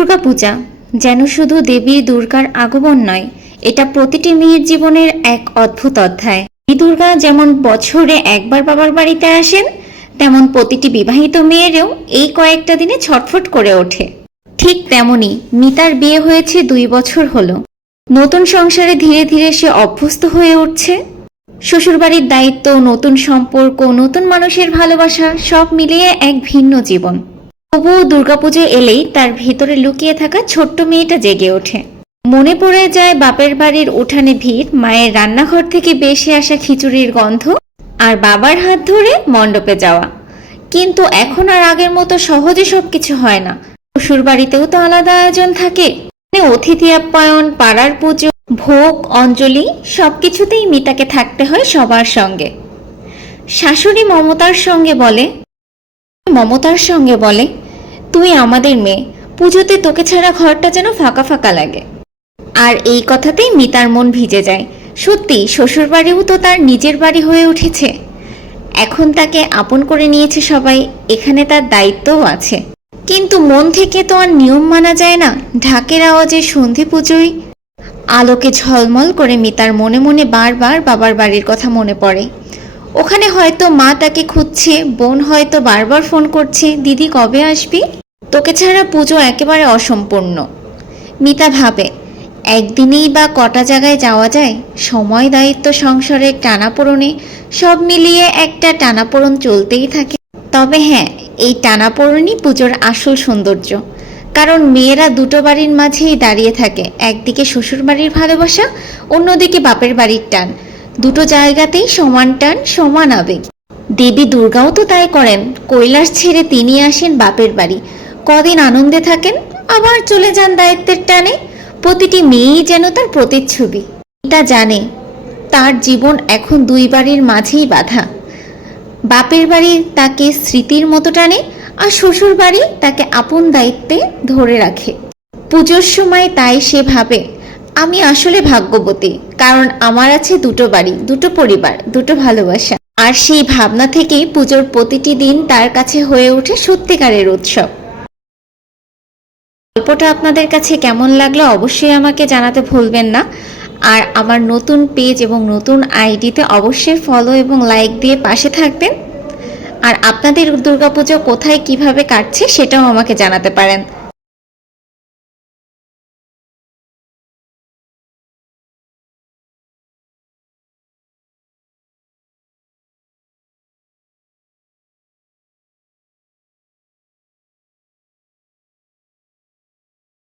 দুর্গাপূজা, যেন শুধু দেবী দুর্গার আগমন নয়, এটা প্রতিটি মেয়ের জীবনের এক অদ্ভুত অধ্যায়। দেবী দুর্গা যেমন বছরে একবার বাবার বাড়িতে আসেন, তেমন প্রতিটি বিবাহিত মেয়েরও এই কয়েকটা দিনে ছটফট করে ওঠে। ঠিক তেমনি মিতার বিয়ে হয়েছে দুই বছর হলো। নতুন সংসারে ধীরে ধীরে সে অভ্যস্ত হয়ে উঠছে। শ্বশুরবাড়ির দায়িত্ব, নতুন সম্পর্ক, নতুন মানুষের ভালোবাসা সব মিলিয়ে এক ভিন্ন জীবন। তবুও দুর্গাপুজো এলেই তার ভিতরে লুকিয়ে থাকা ছোট্ট মেয়েটা জেগে ওঠে। মনে পড়ে যায় বাপের বাড়ির উঠানে ভিড়, মায়ের রান্নাঘর থেকে বেশি আসা খিচুড়ির গন্ধ আর বাবার হাত ধরে মণ্ডপে যাওয়া। কিন্তু এখন আর আগের মতো সহজে সবকিছু হয় না। শ্বশুর বাড়িতেও তো আলাদা আয়োজন থাকে। অতিথি আপ্যায়ন, পাড়ার পুজো, ভোগ, অঞ্জলি সবকিছুতেই মিতাকে থাকতে হয় সবার সঙ্গে। শাশুড়ি মমতার সঙ্গে বলে, মমতার সঙ্গে বলে তুই আমাদের মেয়ে। পুজোতে তোকে ছাড়া ঘরটা যেন ফাঁকা ফাঁকা লাগে। আর এই কথাতেই মিতার মন ভিজে যায়। সত্যি, শ্বশুরবাড়িও তো তার নিজের বাড়ি হয়ে উঠেছে। এখন তাকে আপন করে নিয়েছে সবাই, এখানে তার দায়িত্বও আছে। কিন্তু মন থেকে তো আর নিয়ম মানা যায় না। ঢাকের আওয়াজে সন্ধি পুজোয় আলোকে ঝলমল করে মিতার মনে মনে বারবার বাবার বাড়ির কথা মনে পড়ে। ওখানে হয়তো মা তাকে খুঁজছে, বোন হয়তো বারবার ফোন করছে, দিদি কবে আসবি? তোকে ছাড়া পুজো একেবারে অসম্পূর্ণ। মিতা ভাবে, একদিনেই বা কটা জায়গায় যাওয়া যায়? সময়, দায়িত্ব, সংসারের টানাপোড়নে সব মিলিয়ে একটা টানাপোড়ন চলতেই থাকে। তবে হ্যাঁ এই টানাপোড়নই পুজোর আসল সৌন্দর্য। কারণ মেয়েরা দুটো বাড়ির মাঝেই দাঁড়িয়ে থাকে। একদিকে শ্বশুর বাড়ির ভালোবাসা, অন্যদিকে বাপের বাড়ির টান। দুটো জায়গাতেই সমান টান, সমান আবেগ। দেবী দুর্গাও তো তাই করেন। কৈলাস ছেড়ে তিনি আসেন বাপের বাড়ি। কদিন আনন্দে থাকেন, আবার চলে যান দায়িত্বের টানে। প্রতিটি মেয়েই যেন তার প্রতিচ্ছবি। তা জানে, তার জীবন এখন দুই বাড়ির মাঝেই বাধা। বাপের বাড়ি তাকে স্মৃতির মতো টানে, আর শ্বশুর বাড়ি তাকে আপন দায়িত্বে ধরে রাখে। পুজোর সময় তাই সে ভাবে, আমি আসলে ভাগ্যবতী, কারণ আমার আছে দুটো বাড়ি, দুটো পরিবার, দুটো ভালোবাসা। আর সেই ভাবনা থেকেই পুজোর প্রতিটি দিন তার কাছে হয়ে ওঠে সত্যিকারের উৎসব। গল্পটা আপনাদের কাছে কেমন লাগল অবশ্যই আমাকে জানাতে ভুলবেন না। আর আমার নতুন পেজ এবং নতুন আইডিতে অবশ্যই ফলো এবং লাইক দিয়ে পাশে থাকবেন। আর আপনাদের দুর্গাপুজো কোথায় কীভাবে কাটছে সেটাও আমাকে জানাতে পারেন।